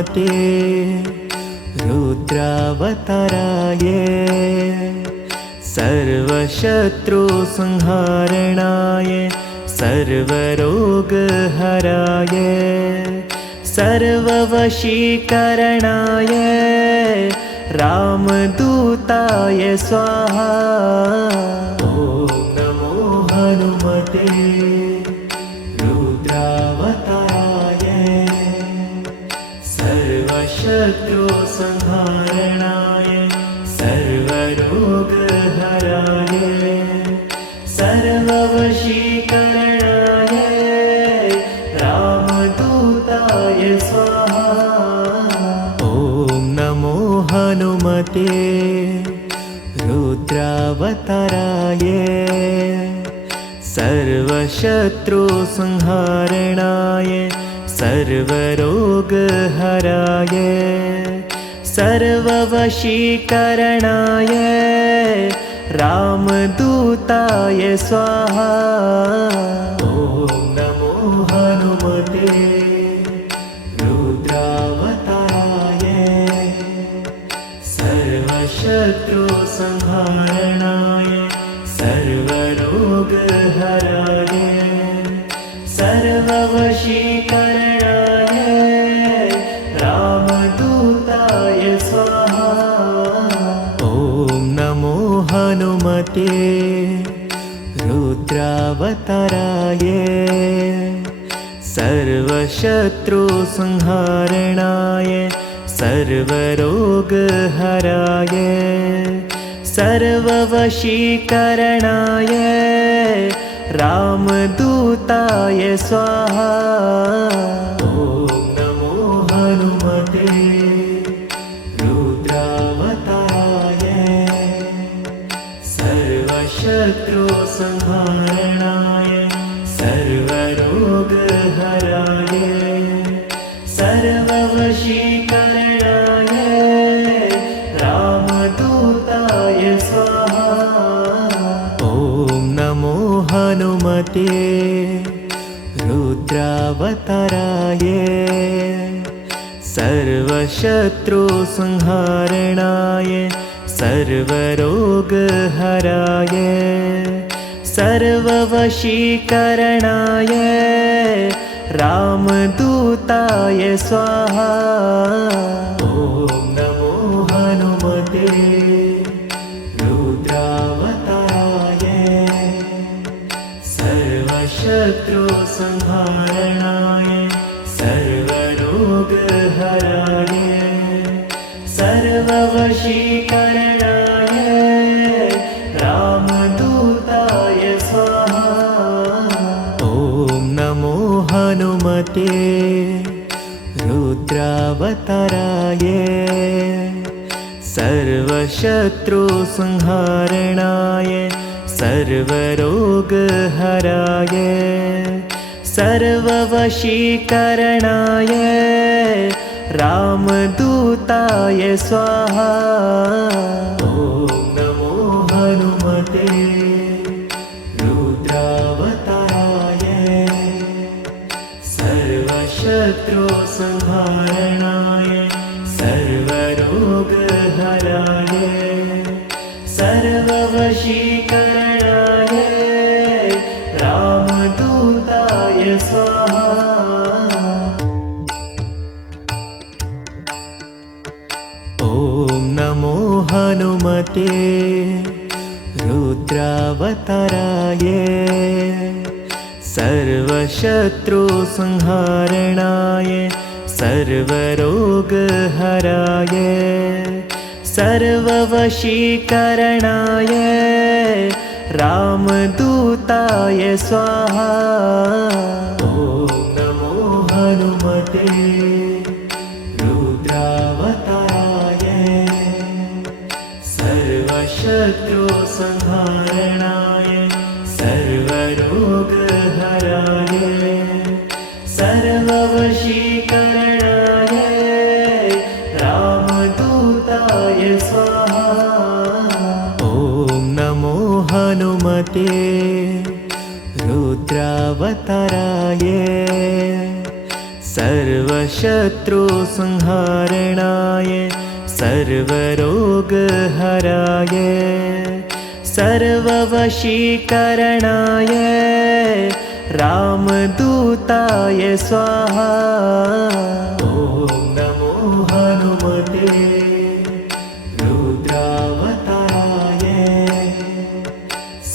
हनुमते रुद्रावताराय सर्वशत्रुसंहारणाय सर्वरोगहराय सर्ववशीकरणाय रामदूताय स्वाहा। ॐ नमो हनुमते रुद्रावताराय सर्वशत्रुसंहारणाय सर्वरोगहराय सर्ववशीकरणाय रामदूताय स्वाहा। ॐ नमो हनुमते रुद्रावताराय सर्वशत्रुसंहारणाय सर्वरोगहराय सर्ववशीकरणाय रामदूताय स्वाहा। ॐ नमो हनुमते रुद्रावताराय सर्वशत्रुसंहारणाय सर्वरोगहराय सर्ववशीकरणाय रामदूताय स्वाहा। ॐ नमो हनुमते रुद्रावताराय सर्वशत्रुसंहारणाय सर्वरोगहराय सर्ववशीकरणाय रामदूताय स्वाहा। ॐ नमो हनुमते रुद्रावताराय सर्वशत्रुसंहारणाय सर्वरोगहराय सर्ववशीकरणाय रामदूताय स्वाहा। ॐ नमो हनुमते रुद्रावताराय सर्वशत्रुसंहारणाय सर्वरोगहराय सर्ववशीकरणाय रामदूताय स्वाहा। ॐ नमो हनुमते रुद्रावताराय सर्वशत्रुसंहारणाय सर्वरोगहराय सर्ववशीकरणाय रामदूताय स्वाहा। ॐ नमो हनुमते रुद्रावताराय सर्वशत्रुसंहारणाय सर्वरोगहराय सर्ववशीकरणाय रामदूताय स्वाहा। ॐ नमो हनुमते रुद्रावताराय सर्वशत्रुसंहारणाय सर्वरोगहराय सर्ववशीकरणाय रामदूताय स्वाहा। ॐ नमो हनुमते रुद्रावताराय सर्वशत्रुसंहारणाय सर्वरोगहराय सर्ववशीकरणाय रामदूताय स्वाहा। ॐ नमो हनुमते रुद्रावताराय सर्वशत्रुसंहारणाय सर्वरोगहराय सर्ववशीकरणाय रामदूताय स्वाहा। ॐ नमो हनुमते रुद्रावताराय सर्वशत्रुसंहारणाय सर्वरोगहराय सर्ववशीकरणाय रामदूताय स्वाहा। ॐ नमो हनुमते रुद्रावताराय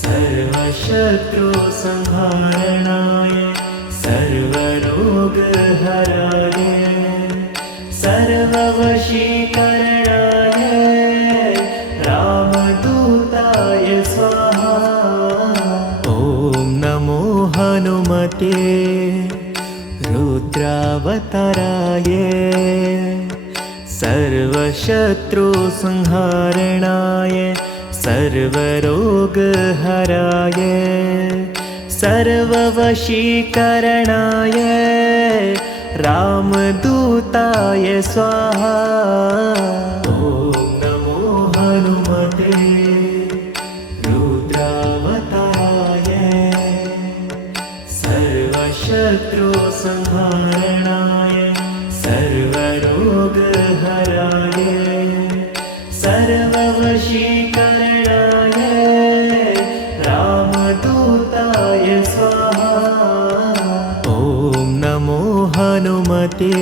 सर्वशत्रुसंहारणाय सर्वरोगहराय सर्ववशीकरणाय रामदूताय स्वाहा। ॐ नमो हनुमते रुद्रावताराय सर्वशत्रुसंहारणाय सर्वरोगहराय सर्ववशीकरणाय रामदूताय स्वाहा। ॐ नमो हनुमते रुद्रावताराय सर्वशत्रुसंहारणाय सर्वरोगहराय सर्ववशीकरणाय रामदूताय स्वाहा। ॐ नमो हनुमते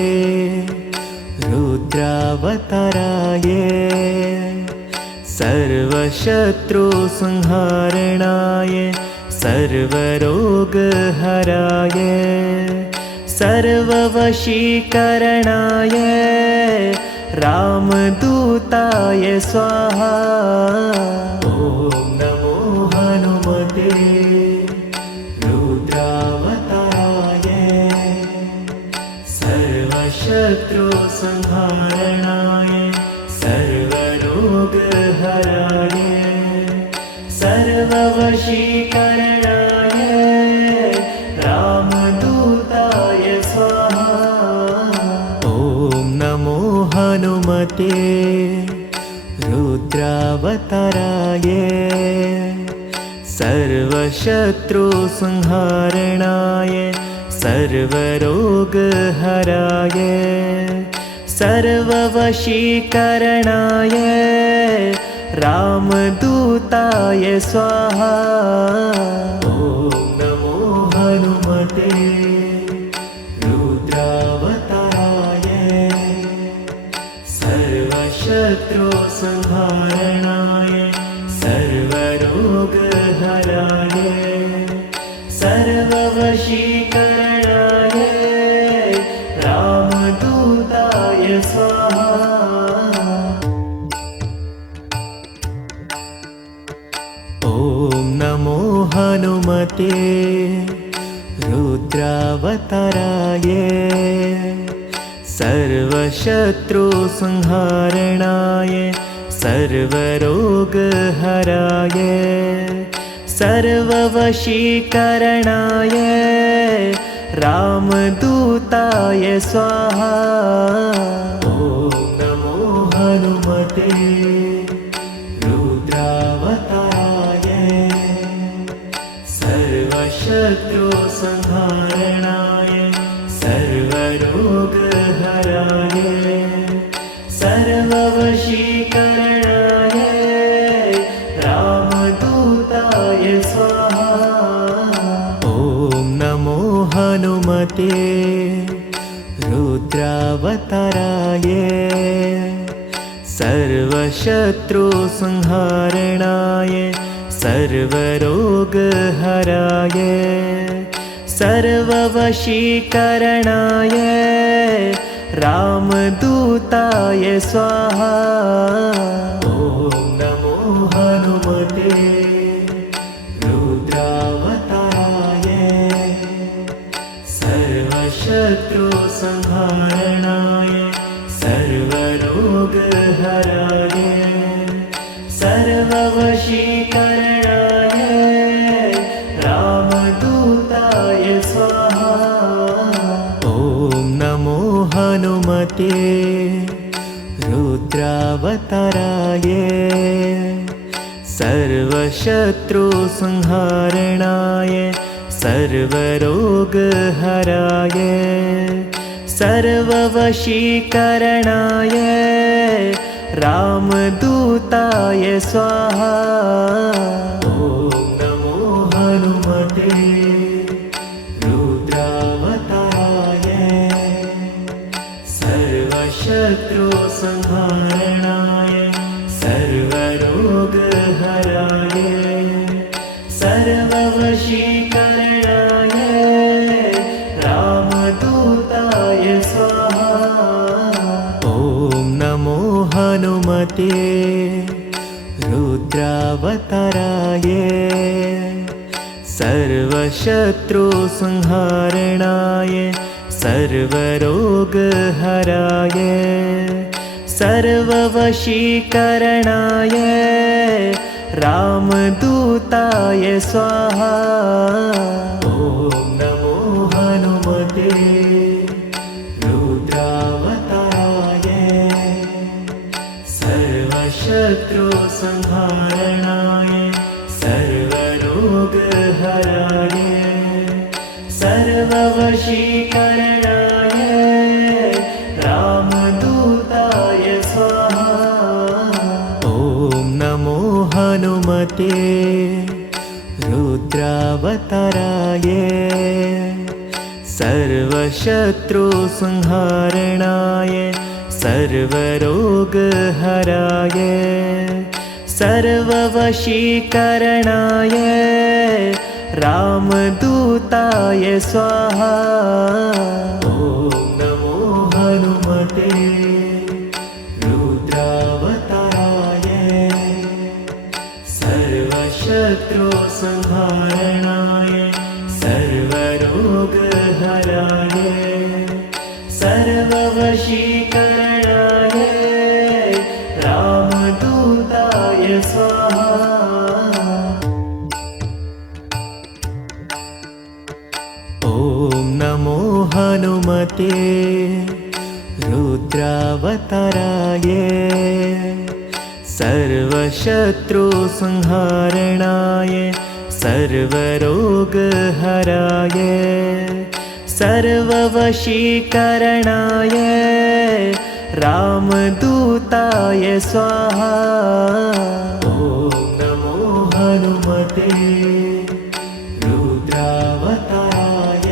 रुद्रावताराय सर्वशत्रुसंहारणाय सर्वरोगहराय सर्ववशीकरणाय रामदूताय स्वाहा। ॐ नमो हनुमते रुद्रावताराय सर्वशत्रुसंहारणाय सर्वरोगहराय सर्ववशीकरणाय रामदूताय स्वाहा। ॐ नमो हनुमते रुद्रावताराय सर्वशत्रुसंहारणाय सर्वरोगहराय सर्ववशीकरणाय रामदूताय स्वाहा। ॐ नमो हनुमते रुद्रावताराय सर्वशत्रुसंहारणाय सर्वरोगहराय सर्ववशीकरणाय रामदूताय स्वाहा। ॐ नमो हनुमते रुद्रावताराय सर्वशत्रुसंहारणाय सर्वरोगहराय सर्ववशीकरणाय रामदूताय स्वाहा। ॐ नमो हनुमते रुद्रावताराय सर्वशत्रुसंहारणाय सर्वरोगहराय सर्ववशीकरणाय रामदूताय स्वाहा। ॐ नमो हनुमते रुद्रावताराय सर्वशत्रुसंहारणाय सर्वरोगहराय सर्ववशीकरणाय रामदूताय स्वाहा। ॐ नमो हनुमते रुद्रावताराय सर्वशत्रुसंहारणाय सर्वरोगहराय सर्ववशीकरणाय रामदूताय स्वाहा। ॐ नमो हनुमते रुद्रावताराय सर्वशत्रुसंहारणाय सर्वरोगहराय सर्ववशीकरणाय रामदूताय स्वाहा। ॐ नमो हनुमते रुद्रावताराय सर्वशत्रुसंहारणाय सर्वरोगहराय सर्ववशीकरणाय रामदूताय स्वाहा। ॐ नमो हनुमते रुद्रावताराय सर्वशत्रुसंहारणाय सर्वरोगहराय सर्ववशीकरणाय रामदूताय स्वाहा। ॐ नमो हनुमते रुद्रावताराय सर्वशत्रुसंहारणाय सर्वरोगहराय सर्ववशीकरणाय रामदूताय स्वाहा। ॐ नमो हनुमते रुद्रावताराय सर्वशत्रुसंहारणाय सर्वरोगहराय सर्ववशीकरणाय रामदूताय स्वाहा। ॐ नमो हनुमते रुद्रावताराय सर्वशत्रुसंहारणाय सर्वरोगहराय सर्ववशीकरणाय रामदूताय स्वाहा। ॐ नमो हनुमते रुद्रावताराय सर्वशत्रुसंहारणाय सर्वरोगहराय सर्ववशीकरणाय रामदूताय स्वाहा। ॐ नमो हनुमते रुद्रावताराय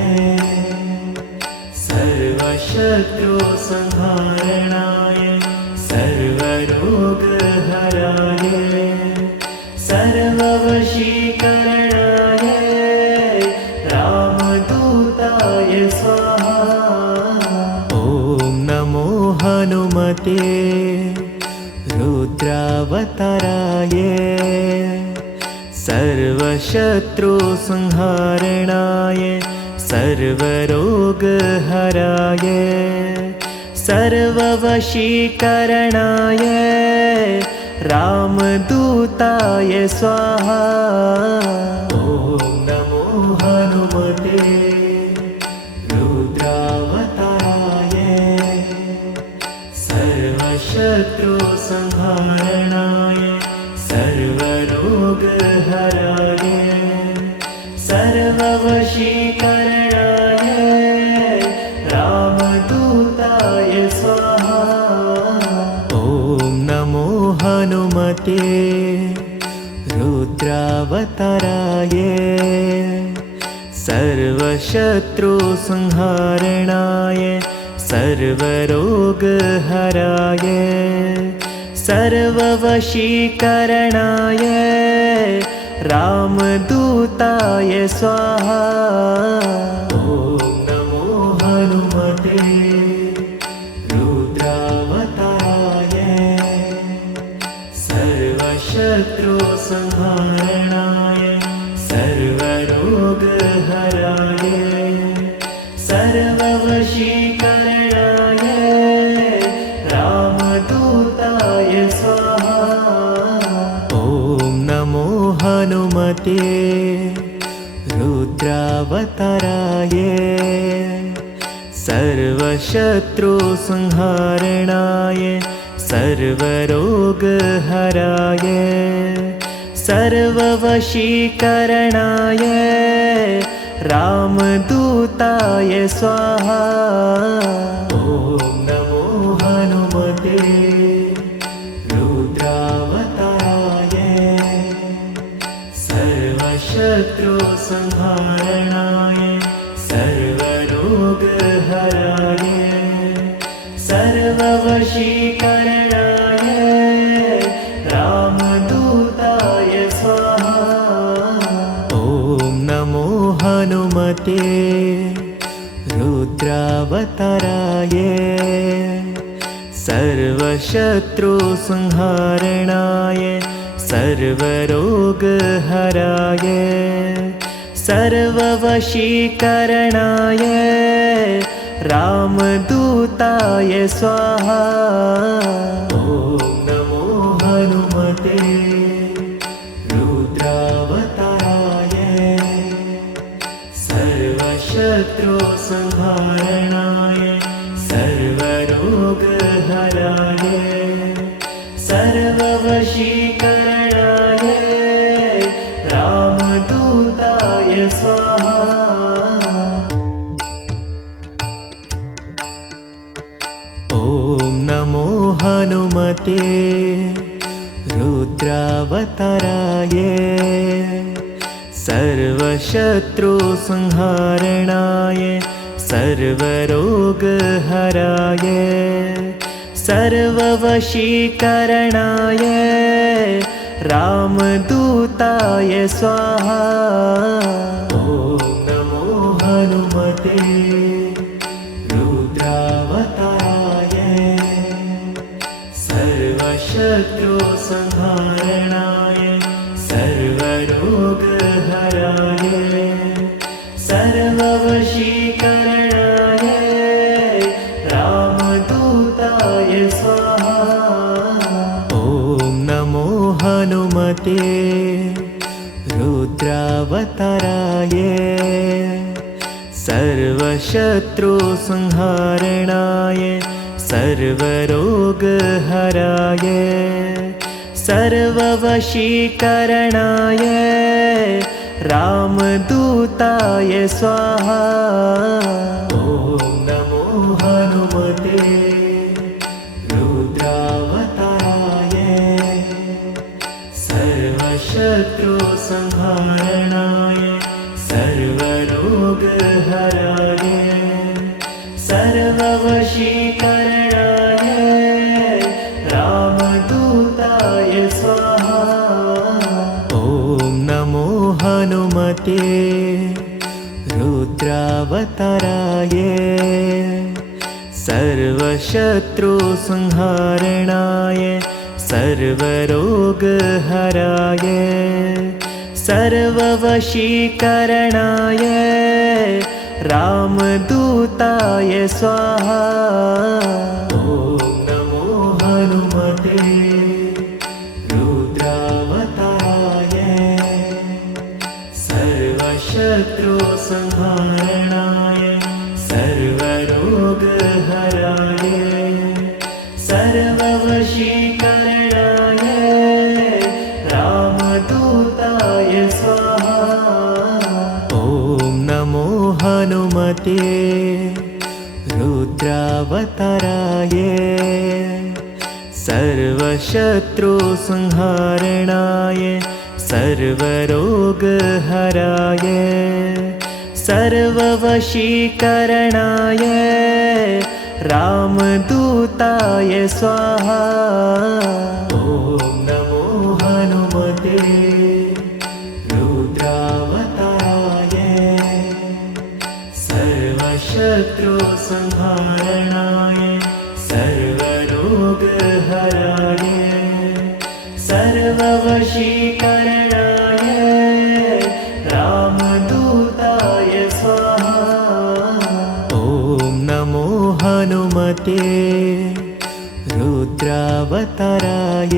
सर्वशत्रुसंहारणाय सर्वरोगहराय सर्ववशीकरणाय रामदूताय स्वाहा। ॐ नमो हनुमते रुद्रावताराय सर्वशत्रुसंहारणाय सर्वरोगहराय सर्ववशीकरणाय रामदूताय स्वाहा। ॐ नमो हनुमते रुद्रावताराय सर्वशत्रुसंहारणाय सर्वरोगहराय सर्ववशीकरणाय रामदूताय स्वाहा। ॐ नमो हनुमते रुद्रावताराय सर्वशत्रुसंहारणाय सर्वरोगहराय सर्ववशीकरणाय रामदूताय स्वाहा। ॐ नमो हनुमते रुद्रावताराय सर्वशत्रुसंहारणाय सर्वरोगहराय सर्ववशीकरणाय रामदूताय स्वाहा। ॐ नमो हनुमते रुद्रावताराय सर्वशत्रुसंहारणाय सर्वरोगहराय सर्ववशीकरणाय रामदूताय स्वाहा। सर्वसंहारणाय सर्वरोगहराय सर्ववशीकरणाय रामदूताय स्वाहा। ॐ नमो हनुमते रुद्रावताराय सर्वशत्रुसंहारणाय सर्वरोगहराय सर्ववशीकरणाय रामदूताय स्वाहा। ॐ नमो हनुमते रुद्रावताराय सर्वशत्रुसंहारणाय सर्वरोगहराय सर्ववशीकरणाय रामदूताय स्वाहा। ॐ नमो हनुमते रुद्रावताराय सर्वशत्रुसंहारणाय सर्वरोगहराय सर्ववशीकरणाय रामदूताय स्वाहा। ॐ नमो हनुमते रुद्रावताराय सर्वशत्रुसंहारणाय सर्वरोगहराय सर्ववशीकरणाय रामदूताय स्वाहा। ॐ नमो हनुमते रुद्रावताराय सर्वशत्रुसंहारणाय सर्वरोगहराय सर्ववशीकरणाय रामदूताय स्वाहा। ॐ नमो हनुमते रुद्रावताराय सर्वशत्रुसंहारणाय सर्वरोगहराय सर्ववशीकरणाय रामदूताय स्वाहा। ॐ नमो हनुमते रुद्रावताराय सर्वशत्रुसंहारणाय सर्वरोगहराय सर्ववशीकरणाय रामदूताय स्वाहा। ॐ नमो हनुमते रुद्रावताराय सर्वशत्रुसंहारणाय सर्वरोगहराय सर्ववशीकरणाय रामदूताय स्वाहा। ॐ नमो हनुमते रुद्रावताराय सर्वशत्रुसंहारणाय सर्वरोगहराय सर्ववशीकरणाय रामदूताय स्वाहा। ॐ नमो हनुमते रुद्रावताराय सर्वशत्रुसंहारणाय सर्वरोगहराय सर्ववशीकरणाय रामदूताय स्वाहा। ॐ नमो हनुमते रुद्रावताराय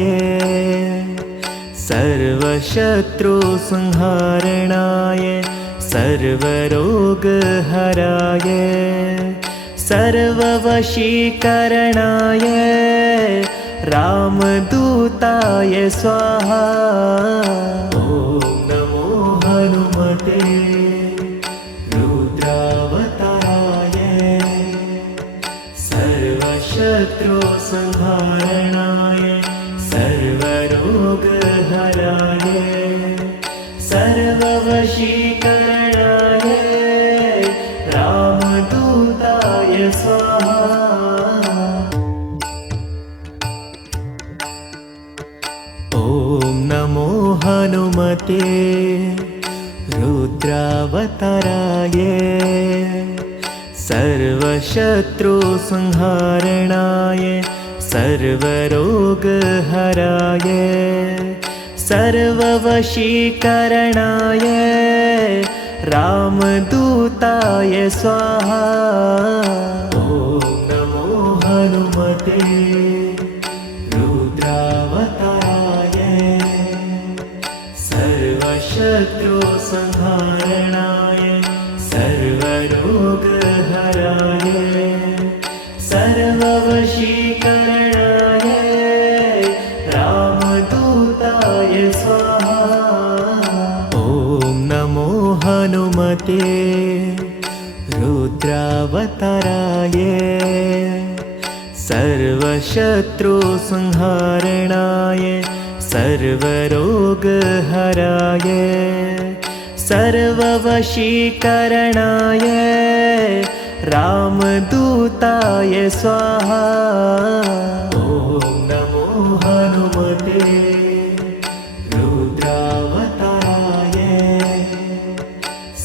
सर्वशत्रुसंहारणाय सर्वरोगहराय सर्ववशीकरणाय रामदूताय स्वाहा। ॐ नमो हनुमते रुद्रावताराय सर्वशत्रुसंहारणाय सर्वरोगहराय सर्ववशीकरणाय रुद्रावताराय सर्वशत्रुसंहारणाय सर्वरोगहराय सर्ववशीकरणाय रामदूताय स्वाहा। ॐ नमो हनुमते रुद्रावताराय सर्वशत्रुसंहारणाय सर्वरोगहराय सर्ववशीकरणाय रामदूताय स्वाहा। ॐ नमो हनुमते रुद्रावताराय सर्वशत्रुसंहारणाय सर्वरोगहराय सर्ववशीकरणाय रामदूताय स्वाहा। ॐ नमो हनुमते रुद्रावताराय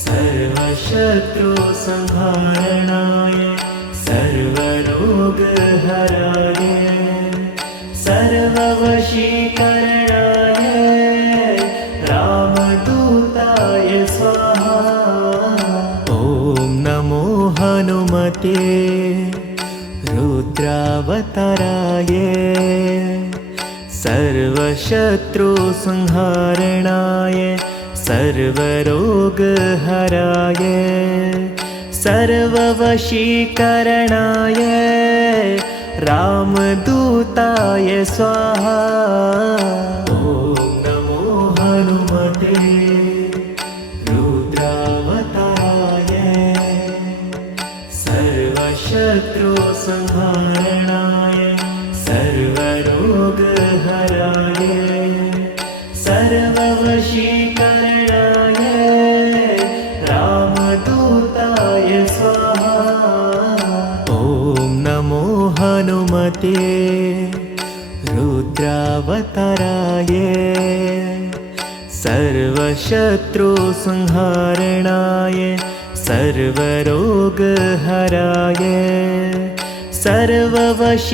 सर्वशत्रुसंहारणाय सर्वरोगहराय सर्ववशीकरणाय रामदूताय स्वाहा। ॐ नमो हनुमते रुद्रावताराय सर्वशत्रुसंहारणाय सर्वरोगहराय सर्ववशीकरणाय रामदूताय स्वाहा। ॐ नमो हनुमते रुद्रावताराय सर्वशत्रुसंहारणाय सर्वरोगहराय सर्ववशीकरणाय रामदूताय स्वाहा। ॐ नमो हनुमते रुद्रावताराय सर्वशत्रुसंहारणाय सर्वरोगहराय सर्ववशीकरणाय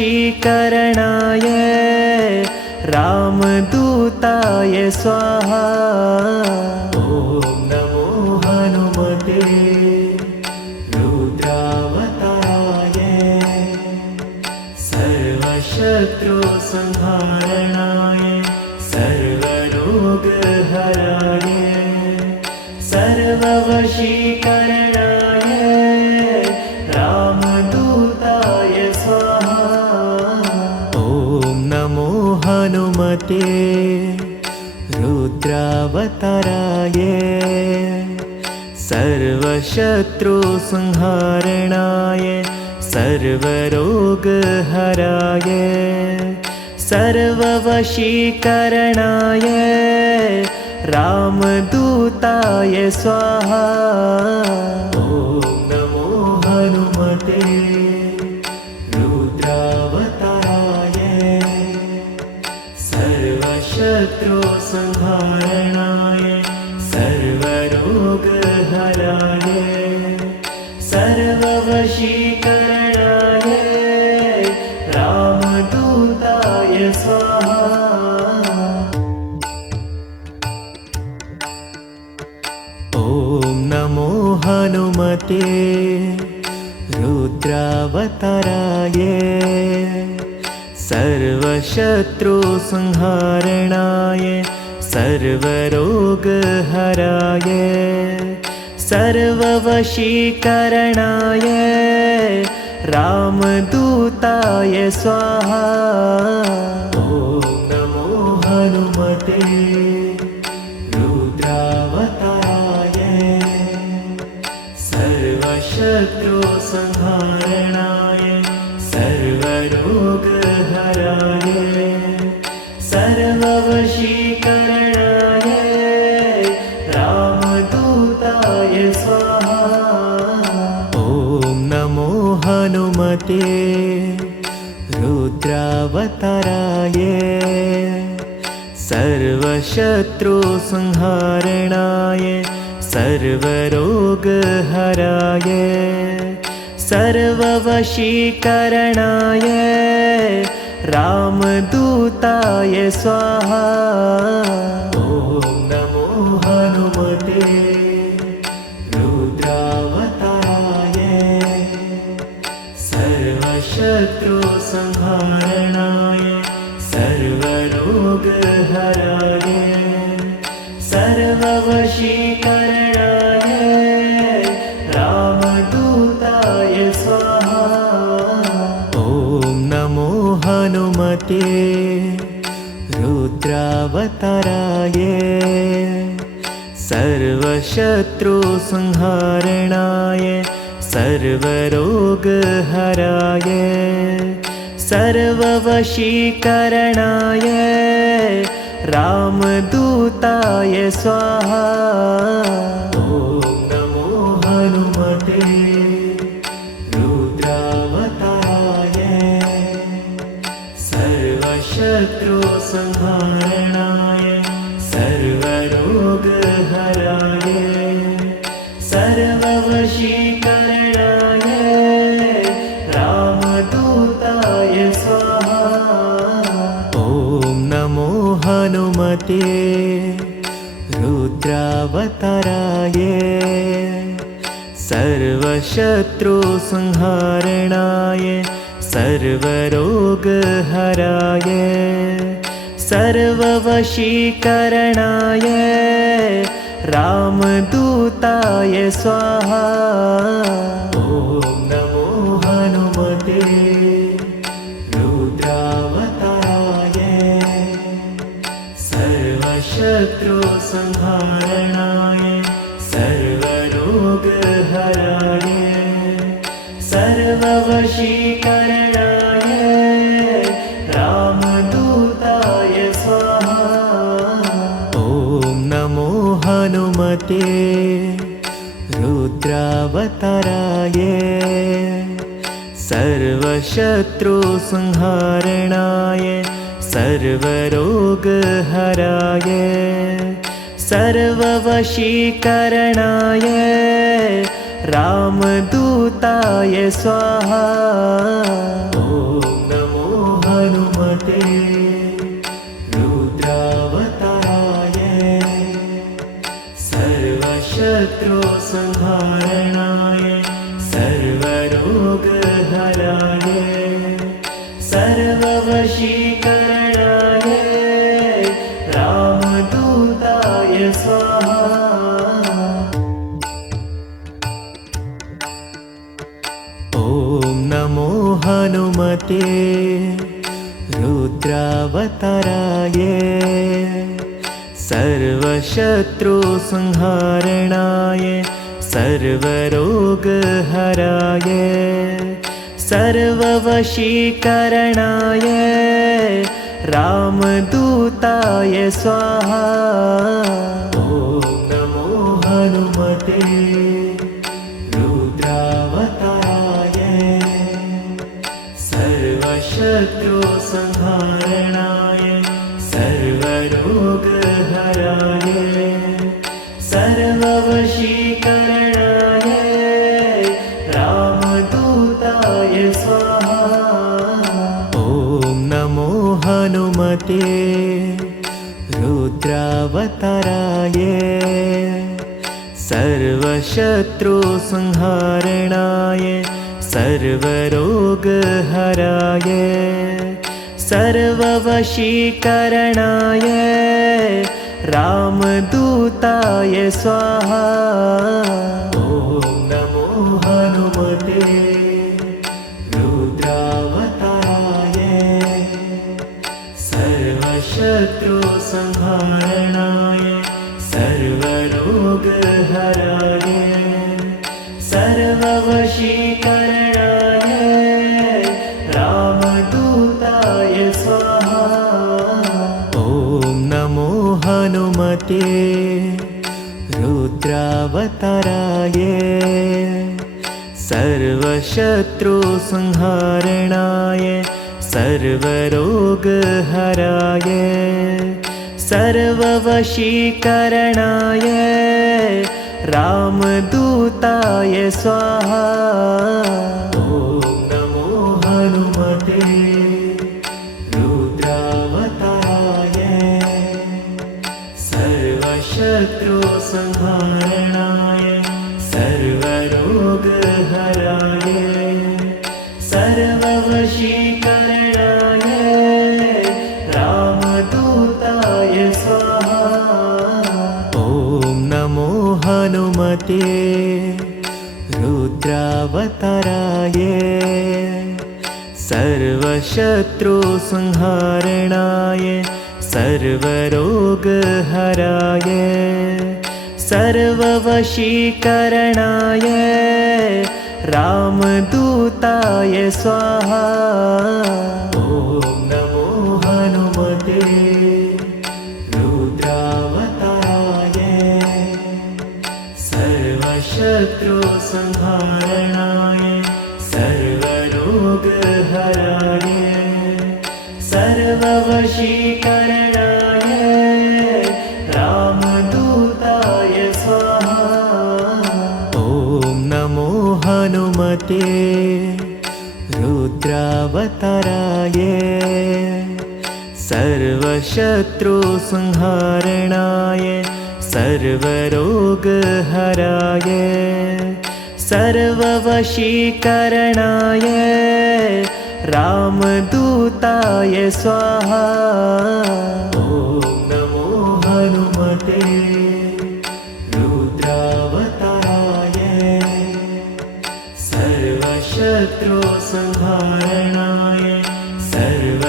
रामदूताय स्वाहा। ॐ नमो हनुमते रुद्रावताराय सर्वशत्रुसंहारणाय सर्वरोगहराय सर्ववशीकरणाय रामदूताय स्वाहा। ॐ नमो हनुमते रुद्रावताराय सर्वशत्रुसंहारणाय सर्वरोगहराय सर्ववशीकरणाय रामदूताय स्वाहा। ॐ नमो हनुमते रुद्रावताराय सर्वशत्रुसंहारणाय सर्वरोगहराय सर्ववशीकरणाय रामदूताय स्वाहा। ॐ नमो हनुमते रुद्रावताराय सर्वशत्रुसंहारणाय सर्वरोगहराय सर्ववशीकरणाय रामदूताय स्वाहा। ॐ नमो हनुमते रुद्रावताराय सर्वशत्रुसंहारणाय सर्वरोगहराय सर्ववशीकरणाय रामदूताय स्वाहा। ॐ नमो हनुमते रुद्रावताराय सर्वशत्रुसंहारणाय सर्वरोगहराय सर्ववशीकरणाय रामदूताय स्वाहा। ॐ नमो हनुमते रुद्रावताराय सर्वशत्रुसंहारणाय सर्वरोगहराय सर्ववशीकरणाय रामदूताय स्वाहा। ॐ नमो हनुमते रुद्रावताराय सर्वशत्रुसंहारणाय सर्वरोगहराय सर्ववशीकरणाय रामदूताय स्वाहा। ॐ नमो हनुमते रुद्रावताराय सर्वशत्रुसंहारणाय सर्वरोगहराय सर्ववशीकरणाय रामदूताय स्वाहा। ॐ नमो हनुमते रुद्रावताराय सर्वशत्रुसंहारणाय सर्वरोगहराय सर्ववशीकरणाय रामदूताय स्वाहा। ॐ नमो हनुमते रुद्रावताराय सर्वशत्रुसंहारणाय सर्वरोगहराय सर्ववशीकरणाय रामदूताय स्वाहा। ॐ नमो हनुमते रुद्रावताराय सर्वशत्रुसंहारणाय सर्वरोगहराय सर्ववशीकरणाय रामदूताय स्वाहा। ॐ नमो हनुमते रुद्रावताराय सर्वशत्रुसंहारणाय सर्वरोगहराय सर्ववशीकरणाय रामदूताय स्वाहा। ॐ नमो हनुमते रुद्रावताराय सर्वशत्रुसंहारणाय सर्वरोगहराय सर्ववशीकरणाय रामदूताय स्वाहा। ॐ नमो हनुमते रुद्रावताराय सर्वशत्रुसंहारणाय सर्वरोगहराय सर्ववशीकरणाय रामदूताय स्वाहा। ॐ नमो हनुमते रुद्रावताराय सर्वशत्रुसंहारणाय सर्वरोगहराय सर्ववशीकरणाय रामदूताय स्वाहा। ॐ नमो हनुमते रुद्रावताराय सर्वशत्रुसंहारणाय सर्वरोगहराय सर्ववशीकरणाय रामदूताय स्वाहा। ॐ नमो हनुमते रुद्रावताराय सर्वशत्रुसंहारणाय सर्वरोगहराय सर्ववशीकरणाय रामदूताय स्वाहा। ॐ नमो हनुमते रुद्रावताराय सर्वशत्रुसंहारणाय सर्वरोगहराय सर्ववशीकरणाय रामदूताय स्वाहा। ॐ नमो हनुमते रुद्रावताराय सर्वशत्रुसंहारणाय सर्वरोगहराय सर्ववशीकरणाय रामदूताय स्वाहा। ॐ नमो हनुमते रुद्रावताराय सर्वशत्रुसंहारणाय सर्वरोगहराय सर्ववशीकरणाय रामदूताय स्वाहा। ॐ नमो हनुमते रुद्रावताराय सर्वशत्रुसंहारणाय सर्वरोगहराय सर्ववशीकरणाय रामदूताय स्वाहा। ॐ नमो हनुमते रुद्रावताराय सर्वशत्रुसंहारणाय सर्वरोगहराय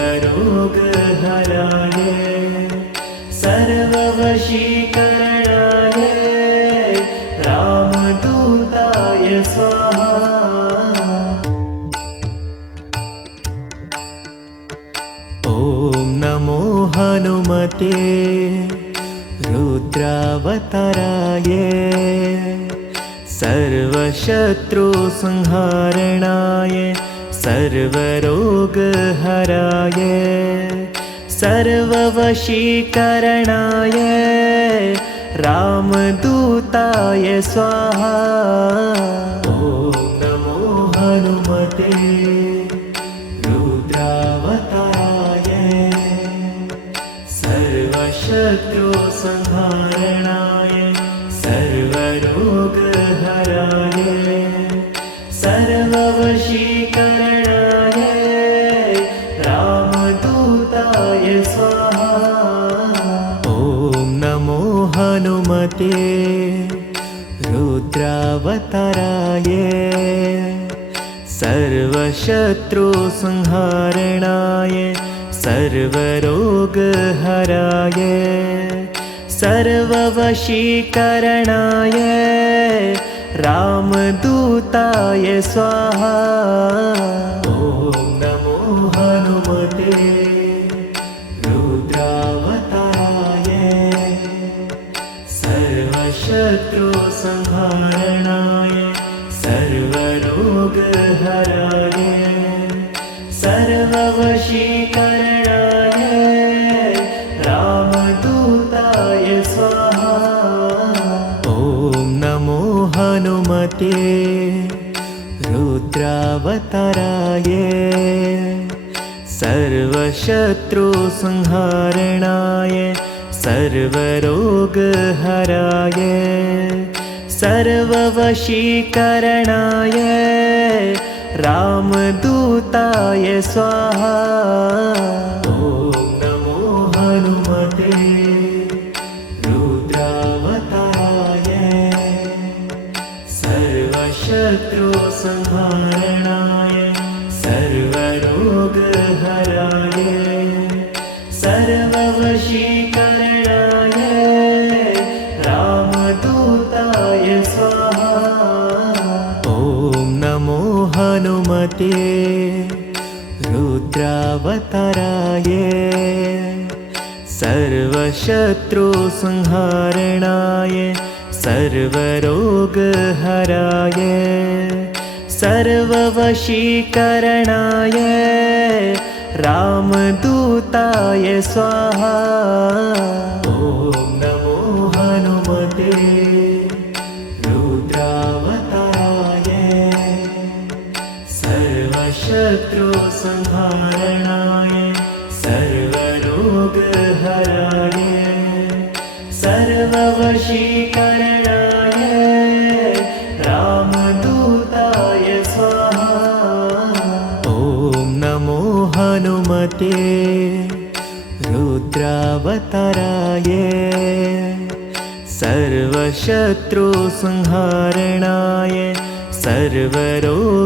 सर्ववशीकरणाय रामदूताय स्वाहा। ॐ नमो हनुमते रुद्रावताराय सर्वशत्रुसंहारणाय सर्वरोगहराय सर्ववशीकरणाय रामदूताय स्वाहा। ॐ नमो हनुमते रुद्रावताराय सर्वशत्रुसंहारणाय सर्वरोगहराय सर्ववशीकरणाय रामदूताय स्वाहा। ॐ नमो हनुमते रुद्रावताराय सर्वशत्रुसंहारणाय सर्वरोगहराय सर्ववशीकरणाय रामदूताय स्वाहा। ॐ नमो हनुमते रुद्रावताराय सर्वशत्रुसंहारणाय सर्वरोगहराय सर्ववशीकरणाय रामदूताय स्वाहा। ॐ नमो हनुमते रुद्रावताराय सर्वशत्रुसंहारणाय सर्वरोगहराय सर्ववशीकरणाय रामदूताय स्वाहा। ॐ नमो हनुमते रुद्रावताराय सर्वशत्रुसंहारणाय सर्वरोगहराय सर्ववशीकरणाय रामदूताय स्वाहा। ॐ नमो हनुमते रुद्रावताराय सर्वशत्रुसंहारणाय सर्वरोगहराय सर्ववशीकरणाय रामदूताय स्वाहा। ॐ नमो हनुमते सर्वशत्रुसंहारणाय सर्वरोगहराय सर्ववशीकरणाय रामदूताय स्वाहा। ॐ नमो हनुमते रुद्रावताराय सर्वशत्रुसंहारणाय सर्वरोगहराय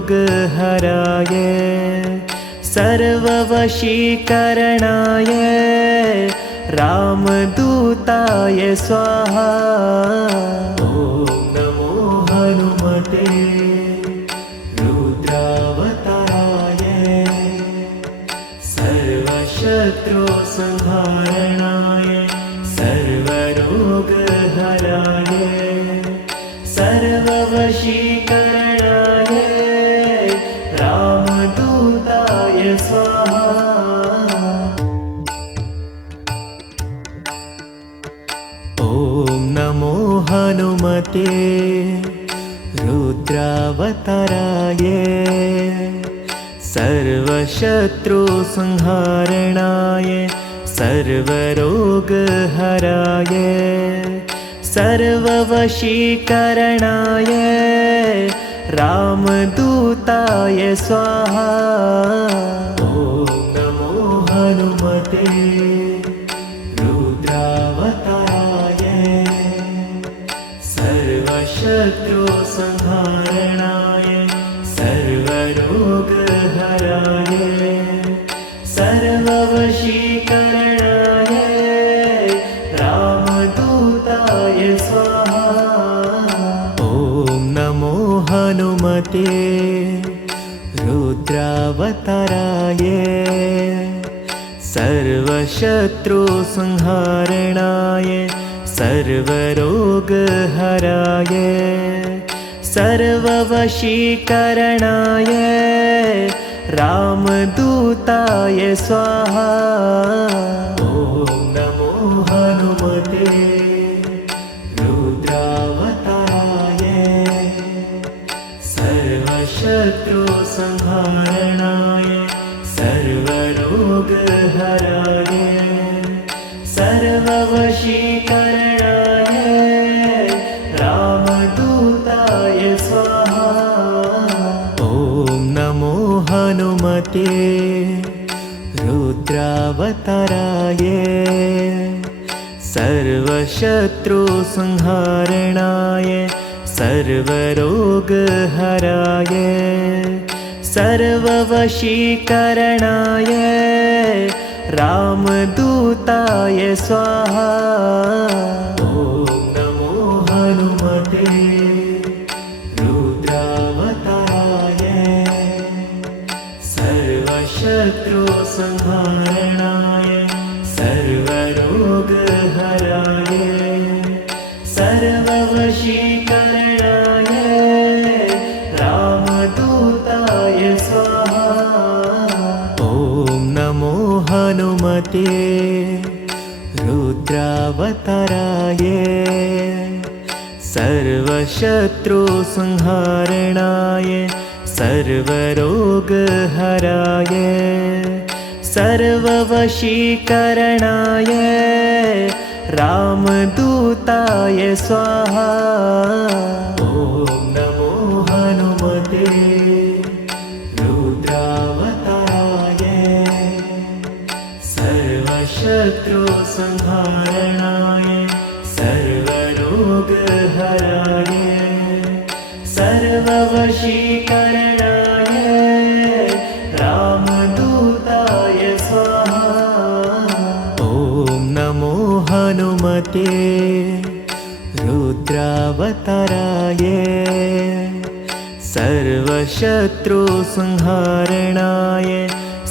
सर्ववशीकरणाय रामदूताय स्वाहा। ॐ नमो हनुमते रुद्रावताराय सर्वशत्रुसंहारणाय सर्वरोगहराय सर्ववशीकरणाय रामदूताय स्वाहा। ॐ नमो हनुमते रुद्रावताराय सर्वशत्रुसंहारणाय सर्वरोगहराय सर्ववशीकरणाय रामदूताय स्वाहा। ॐ नमो हनुमते रुद्रावताराय सर्वशत्रुसंहारणाय सर्वरोगहराय सर्ववशीकरणाय रामदूताय स्वाहा। ॐ नमो हनुमते रुद्रावताराय सर्वशत्रुसंहारणाय सर्वरोगहराय सर्ववशीकरणाय रामदूताय स्वाहा। ॐ नमो हनुमते रुद्रावताराय सर्वशत्रुसंहारणाय सर्वरोगहराय सर्ववशीकरणाय रामदूताय स्वाहा। ॐ नमो हनुमते रुद्रावताराय सर्वशत्रुसंहारणाय सर्वरोगहराय सर्ववशीकरणाय रामदूताय स्वाहा। ॐ नमो हनुमते रुद्रावताराय सर्वशत्रुसंहारणाय सर्वरोगहराय सर्ववशीकरणाय रामदूताय स्वाहा। ॐ नमो हनुमते रुद्रावताराय सर्वशत्रुसंहारणाय सर्वरोगहराय सर्ववशीकरणाय रामदूताय स्वाहा। ॐ नमो हनुमते रुद्रावताराय सर्वशत्रुसंहारणाय सर्वरोगहराय सर्ववशीकरणाय रामदूताय स्वाहा। ॐ नमो हनुमते रुद्रावताराय सर्वशत्रुसंहारणाय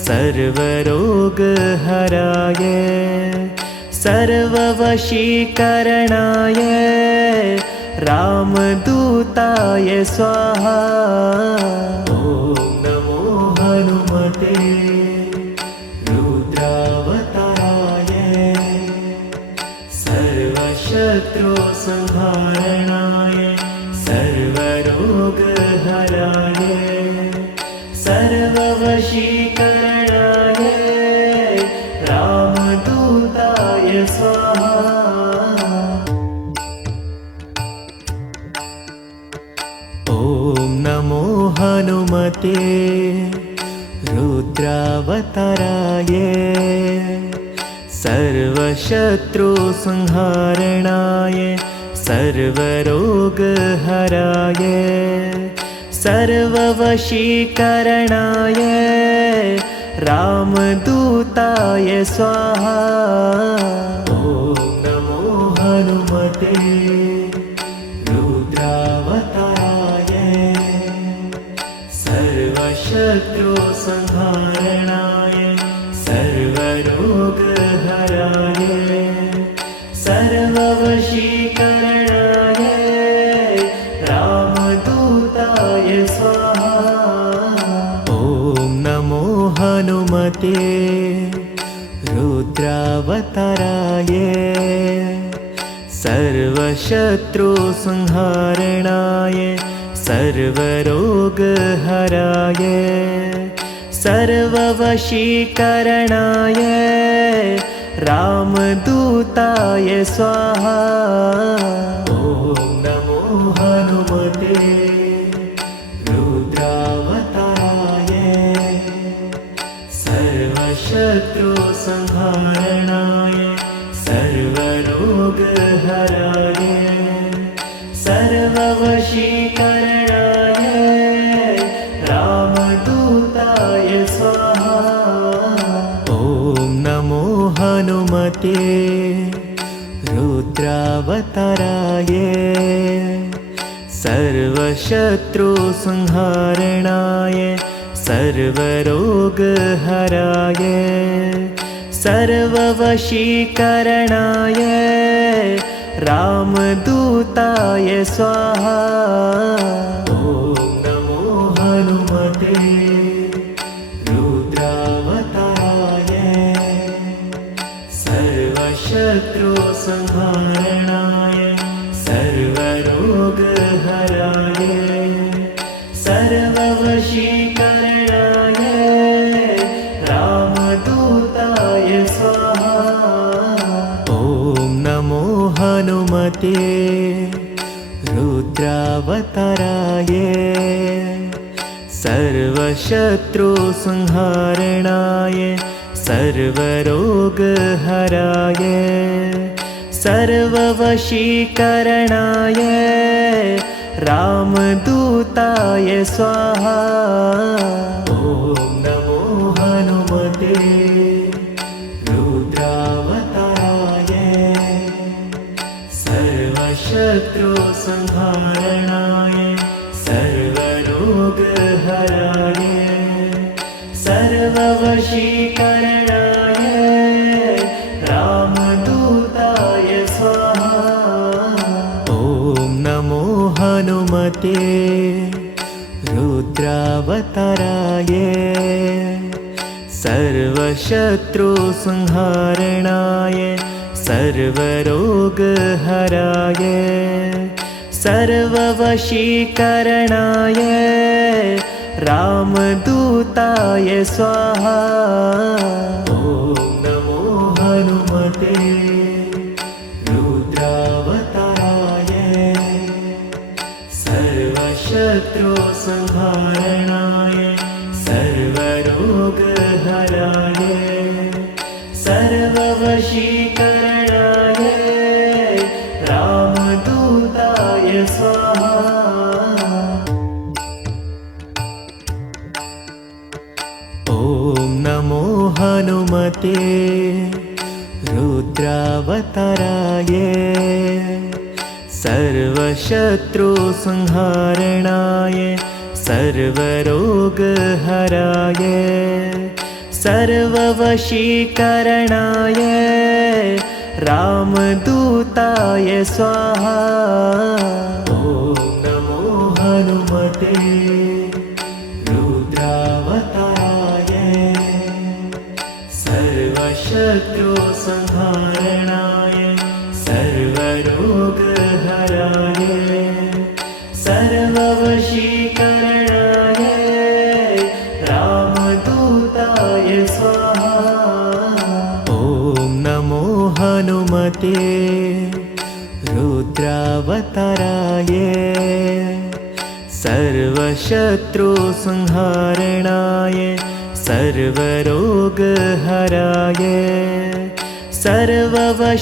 सर्वरोगहराय सर्ववशीकरणाय रामदूताय स्वाहा। ॐ नमो हनुमते रुद्रावताराय सर्वशत्रुसंहारणाय सर्वरोगहराय सर्ववशीकरणाय सर्ववशीकरणाय रामदूताय स्वाहा। ॐ नमो हनुमते रुद्रावताराय सर्वशत्रुसंहारणाय सर्वरोगहराय सर्ववशीकरणाय रामदूताय स्वाहा। ॐ नमो हनुमते रुद्रावताराय सर्वशत्रुसंहारणाय सर्वरोगहराय सर्ववशीकरणाय रामदूताय स्वाहा। ॐ नमो हनुमते रुद्रावताराय सर्वशत्रुसंहारणाय सर्वरोगहराय सर्ववशीकरणाय रामदूताय स्वाहा। ॐ नमो हनुमते रुद्रावताराय सर्वशत्रुसंहारणाय सर्वरोगहराय सर्ववशीकरणाय रामदूताय स्वाहा। ॐ नमो हनुमते रुद्रावताराय सर्वशत्रुसंहारणाय सर्वरोगहराय सर्ववशीकरणाय रामदूताय स्वाहा। ॐ नमो हनुमते रुद्रावताराय सर्वशत्रुसंहारणाय सर्वरोगहराय सर्ववशीकरणाय रामदूताय स्वाहा। ॐ नमो हनुमते रुद्रावताराय सर्वशत्रुसंहारणाय सर्वरोगहराय सर्ववशीकरणाय रामदूताय स्वाहा। ॐ नमो हनुमते रुद्रावताराय सर्वशत्रुसंहारणाय सर्वरोगहराय सर्ववशीकरणाय रामदूताय स्वाहा। ॐ नमो हनुमते रुद्रावताराय सर्वशत्रुसंहारणाय सर्वरोगहराय सर्ववशीकरणाय रामदूताय स्वाहा। ॐ नमो हनुमते रुद्रावताराय सर्वशत्रुसंहारणाय सर्वरोगहराय सर्ववशीकरणाय रामदूताय स्वाहा। ॐ नमो हनुमते रुद्रावताराय सर्वशत्रुसंहारणाय सर्वरोगहराय सर्ववशीकरणाय रामदूताय स्वाहा। ॐ नमो हनुमते रुद्रावताराय सर्वशत्रुसंहारणाय सर्वरोगहराय सर्ववशीकरणाय रामदूताय सर्वशत्रुसंहारणाय सर्वरोगहराय सर्ववशीकरणाय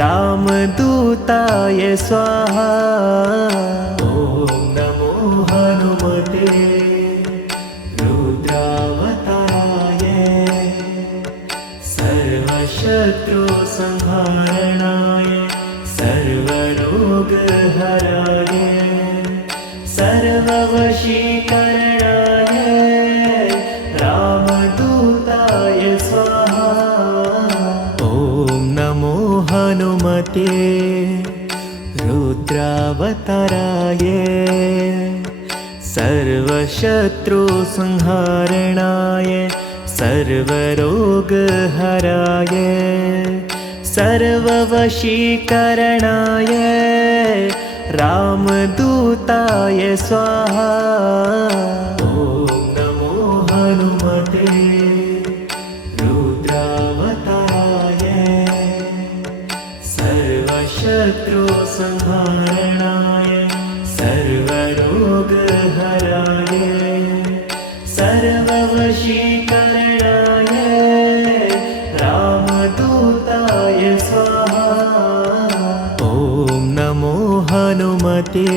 रामदूताय स्वाहा। ॐ नमो हनुमते रुद्रावताराय सर्वशत्रुसंहारणाय सर्वरोगहराय सर्ववशीकरणाय रामदूताय स्वाहा। ॐ नमो हनुमते रुद्रावताराय सर्वशत्रुसंहारणाय सर्वरोगहराय सर्ववशीकरणाय रामदूताय स्वाहा। ॐ नमो हनुमते रुद्रावताराय सर्वशत्रुसंहारणाय सर्वरोगहराय सर्ववशीकरणाय रामदूताय स्वाहा। ॐ नमो हनुमते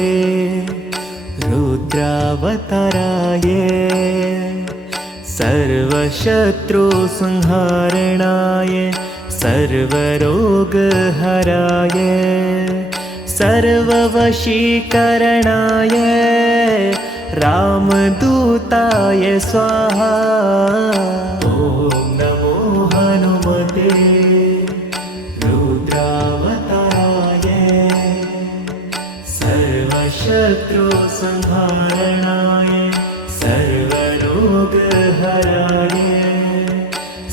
रुद्रावताराय सर्वशत्रुसंहारणाय सर्वरोगहराय सर्ववशीकरणाय रामदूताय स्वाहा। ॐ नमो हनुमते रुद्रावताराय सर्वशत्रुसंहारणाय सर्वरोगहराय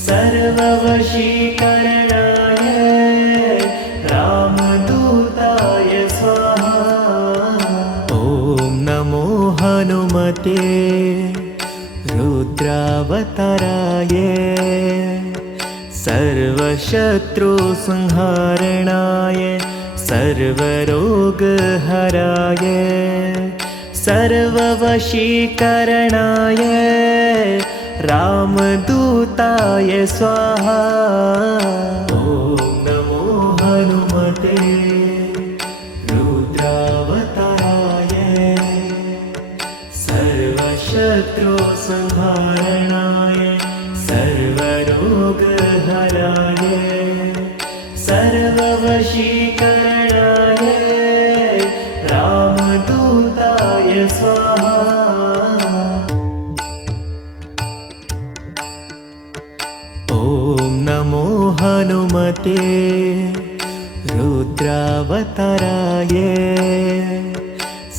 सर्ववशीकरणाय रामदूताय स्वाहा। ॐ नमो हनुमते रुद्रावताराय सर्वशत्रुसंहारणाय सर्वरोगहराय सर्ववशीकरणाय रामदूताय स्वाहा। ॐ नमो हनुमते रुद्रावताराय सर्वशत्रुसंहारणाय सर्वरोगहराय सर्ववशीकरणाय रामदूताय स्वाहा। ॐ नमो हनुमते रुद्रावताराय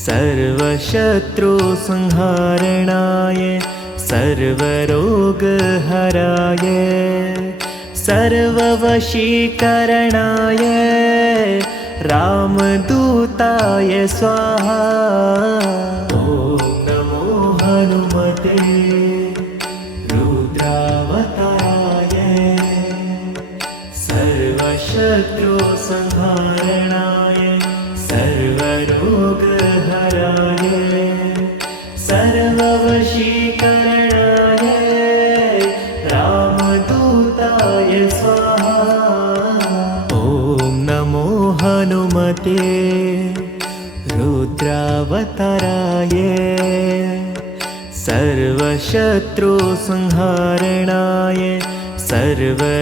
सर्वशत्रुसंहारणाय सर्वरोगहराय सर्ववशीकरणाय रामदूताय स्वाहा। ॐ नमो हनुमते रुद्रावताराय सर्वशत्रुसंहारणाय सर्वरोगहराय सर्ववशीकरणाय रामदूताय स्वाहा। ॐ नमो हनुमते रुद्रावताराय सर्वशत्रुसंहारणाय सर्वरोगहराय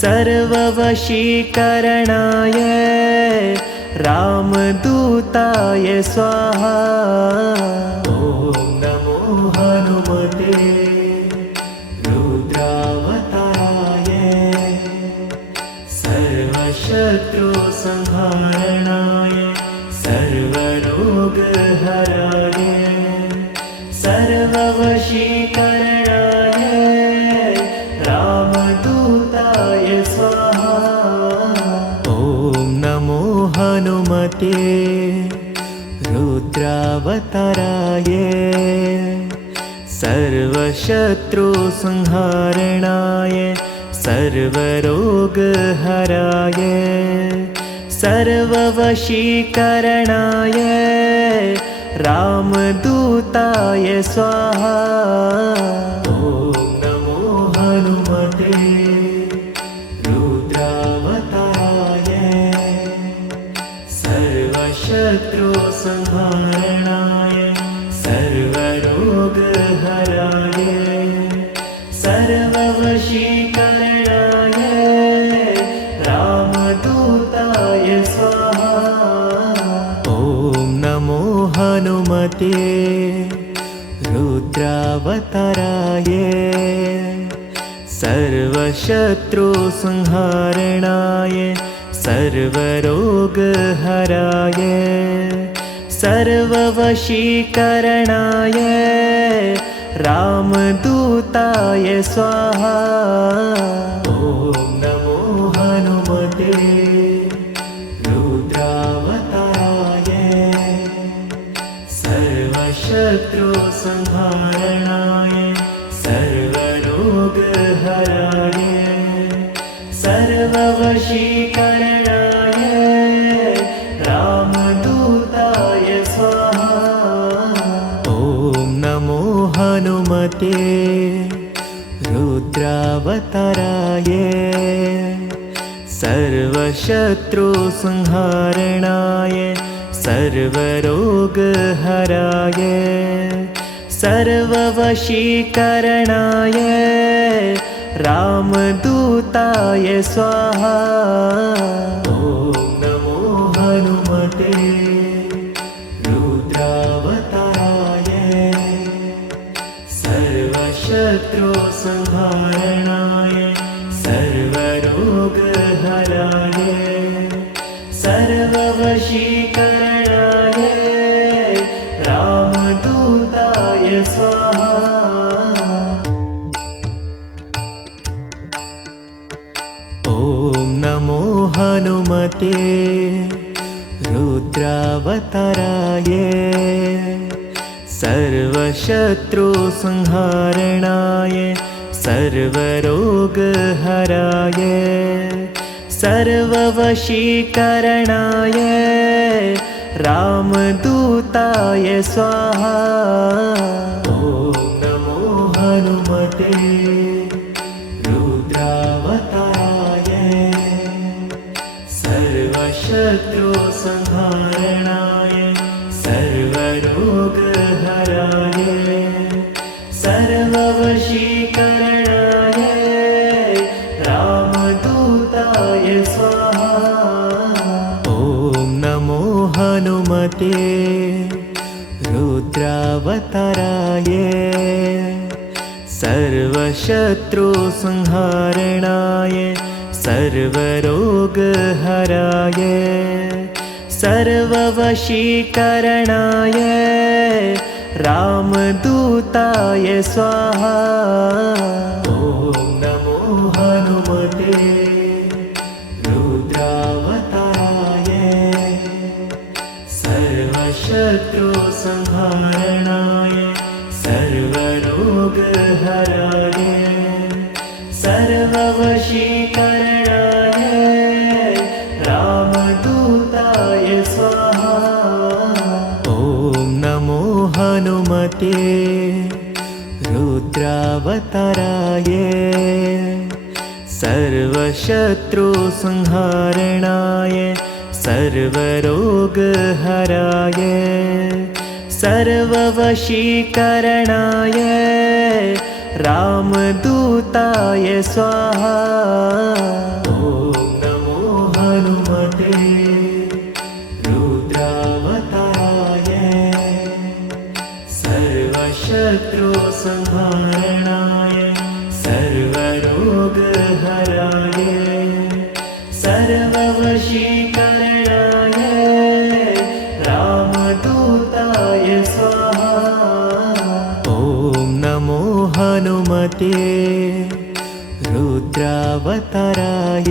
सर्ववशीकरणाय रामदूताय स्वाहा। ॐ नमो हनुमते रुद्रावताराय सर्वशत्रुसंहारणाय सर्वरोगहराय सर्ववशीकरणाय रामदूताय स्वाहा। ॐ नमो हनुमते रुद्रावताराय सर्वशत्रुसंहारणाय सर्वरोगहराय सर्ववशीकरणाय रामदूताय स्वाहा। ॐ नमो हनुमते रुद्रावताराय सर्वशत्रुसंहारणाय सर्वरोगहराय सर्ववशीकरणाय रामदूताय स्वाहा। ॐ नमो हनुमते रुद्रावताराय सर्वशत्रुसंहारणाय सर्वरोगहराय सर्ववशीकरणाय रामदूताय स्वाहा। ॐ नमो हनुमते रुद्रावताराय सर्वशत्रुसंहारणाय सर्वरोगहराय सर्ववशीकरणाय रामदूताय स्वाहा। ॐ नमो हनुमते रुद्रावताराय सर्वशत्रुसंहारणाय सर्वरोगहराय सर्ववशीकरणाय रामदूताय स्वाहा। ॐ नमो हनुमते रुद्रावताराय सर्वशत्रुसंहारणाय सर्वरोगहराय सर्ववशीकरणाय रामदूताय स्वाहा। ॐ नमो हनुमते रुद्रावताराय सर्वशत्रुसंहारणाय सर्वरोगहराय सर्ववशीकरणाय रामदूताय स्वाहा। ॐ नमो हनुमते रुद्रावताराय सर्वशत्रुसंहारणाय सर्वरोगहराय सर्ववशीकरणाय रामदूताय स्वाहा। ॐ नमो हनुमते रुद्रावताराय सर्वशत्रुसंहारणाय सर्वरोगहराय सर्ववशीकरणाय रामदूताय स्वाहा। ॐ नमो हनुमते रुद्रावताराय सर्वशत्रुसंहारणाय सर्वरोगहराय सर्ववशीकरणाय रामदूताय स्वाहा। ॐ नमो हनुमते रुद्रावताराय सर्वशत्रुसंहारणाय सर्वरोगहराय सर्ववशीकरणाय रामदूताय स्वाहा। ॐ नमो हनुमते रुद्रावताराय सर्वशत्रुसंहारणाय सर्वरोगहराय सर्ववशीकरणाय रामदूताय स्वाहा। ॐ नमो हनुमते रुद्रावताराय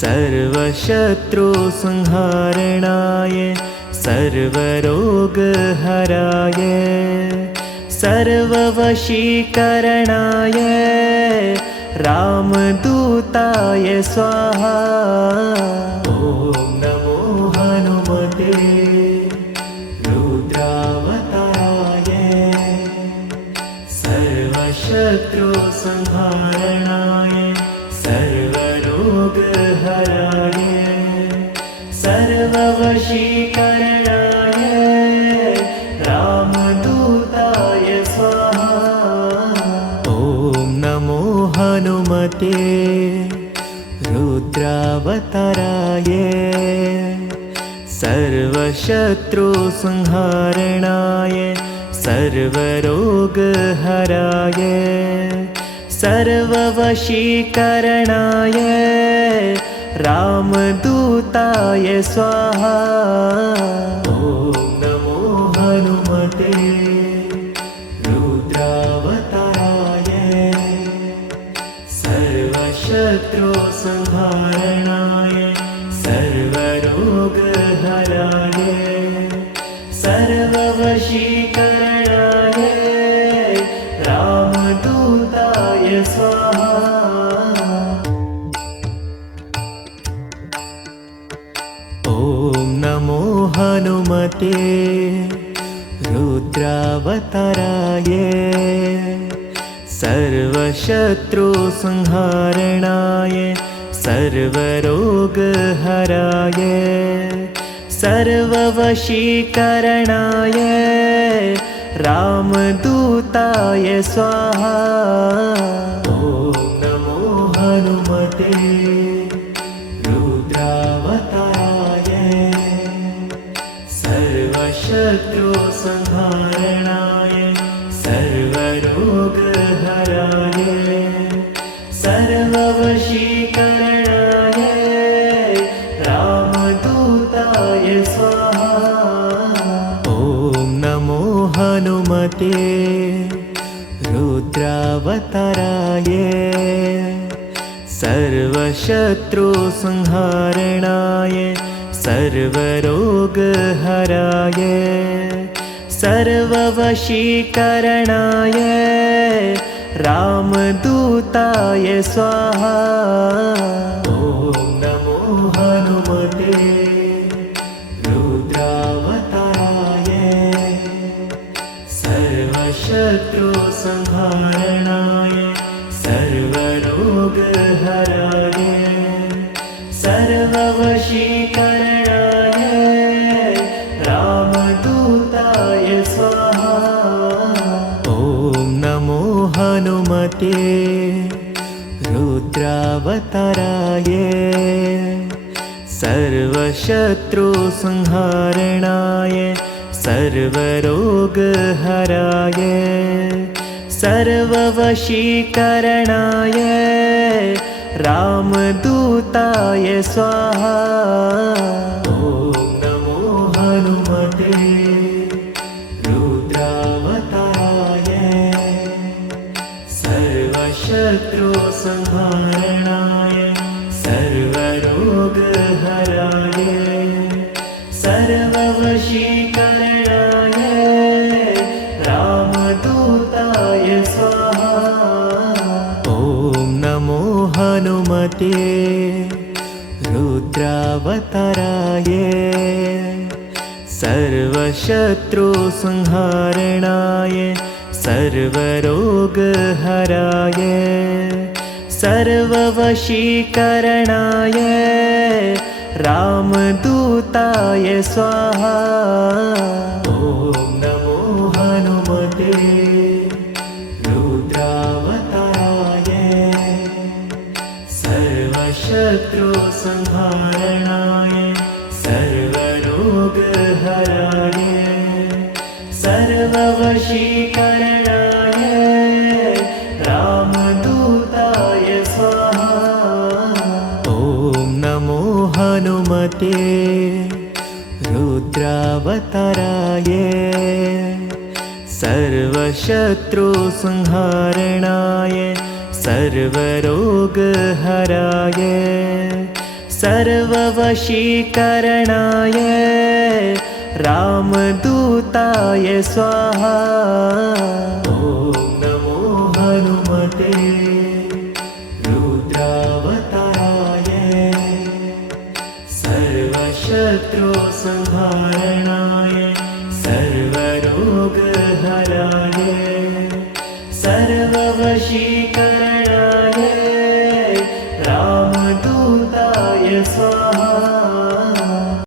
सर्वशत्रुसंहारणाय सर्वरोगहराय सर्ववशीकरणाय रामदूताय स्वाहा। ॐ नमो हनुमते रुद्रावताराय सर्वशत्रुसंहारणाय सर्वरोगहराय सर्ववशीकरणाय रामदूताय स्वाहा। ॐ नमो हनुमते रुद्रावताराय सर्वशत्रुसंहारणाय सर्वरोगहराय सर्ववशीकरणाय रामदूताय स्वाहा। ॐ नमो हनुमते रुद्रावताराय सर्वशत्रुसंहारणाय सर्वरोगहराय सर्ववशीकरणाय रामदूताय स्वाहा। ॐ नमो हनुमते रुद्रावताराय सर्वशत्रुसंहारणाय सर्वरोगहराय सर्ववशीकरणाय रामदूताय स्वाहा। ॐ नमो हनुमते रुद्रावताराय सर्वशत्रुसंहारणाय सर्वरोगहराय सर्ववशीकरणाय रामदूताय स्वाहा। ॐ नमो हनुमते रुद्रावताराय सर्वशत्रुसंहारणाय सर्वरोगहराय सर्ववशीकरणाय रामदूताय स्वाहा। ॐ नमो हनुमते रुद्रावताराय सर्वशत्रुसंहारणाय सर्वरोगहराय सर्ववशीकरणाय रामदूताय स्वाहा। ॐ नमो हनुमते रुद्रावताराय सर्वशत्रुसंहारणाय सर्वरोगहराय सर्ववशीकरणाय रामदूताय स्वाहा। ॐ नमो हनुमते रुद्रावताराय सर्वशत्रुसंहारणाय सर्वरोगहराय सर्ववशीकरणाय रामदूताय स्वाहा। ॐ नमो हनुमते रुद्रावताराय सर्वशत्रुसंहारणाय सर्वरोगहराय सर्ववशीकरणाय रामदूताय स्वाहा। ॐ नमो हनुमते रुद्रावताराय सर्वशत्रुसंहारणाय सर्वरोगहराय सर्ववशीकरणाय रामदूताय स्वाहा। ॐ नमो हनुमते रुद्रावताराय सर्वशत्रुसंहारणाय सर्वरोगहराय सर्ववशीकरणाय रामदूताय स्वाहा। ॐ नमो हनुमते शत्रुसंहारणाय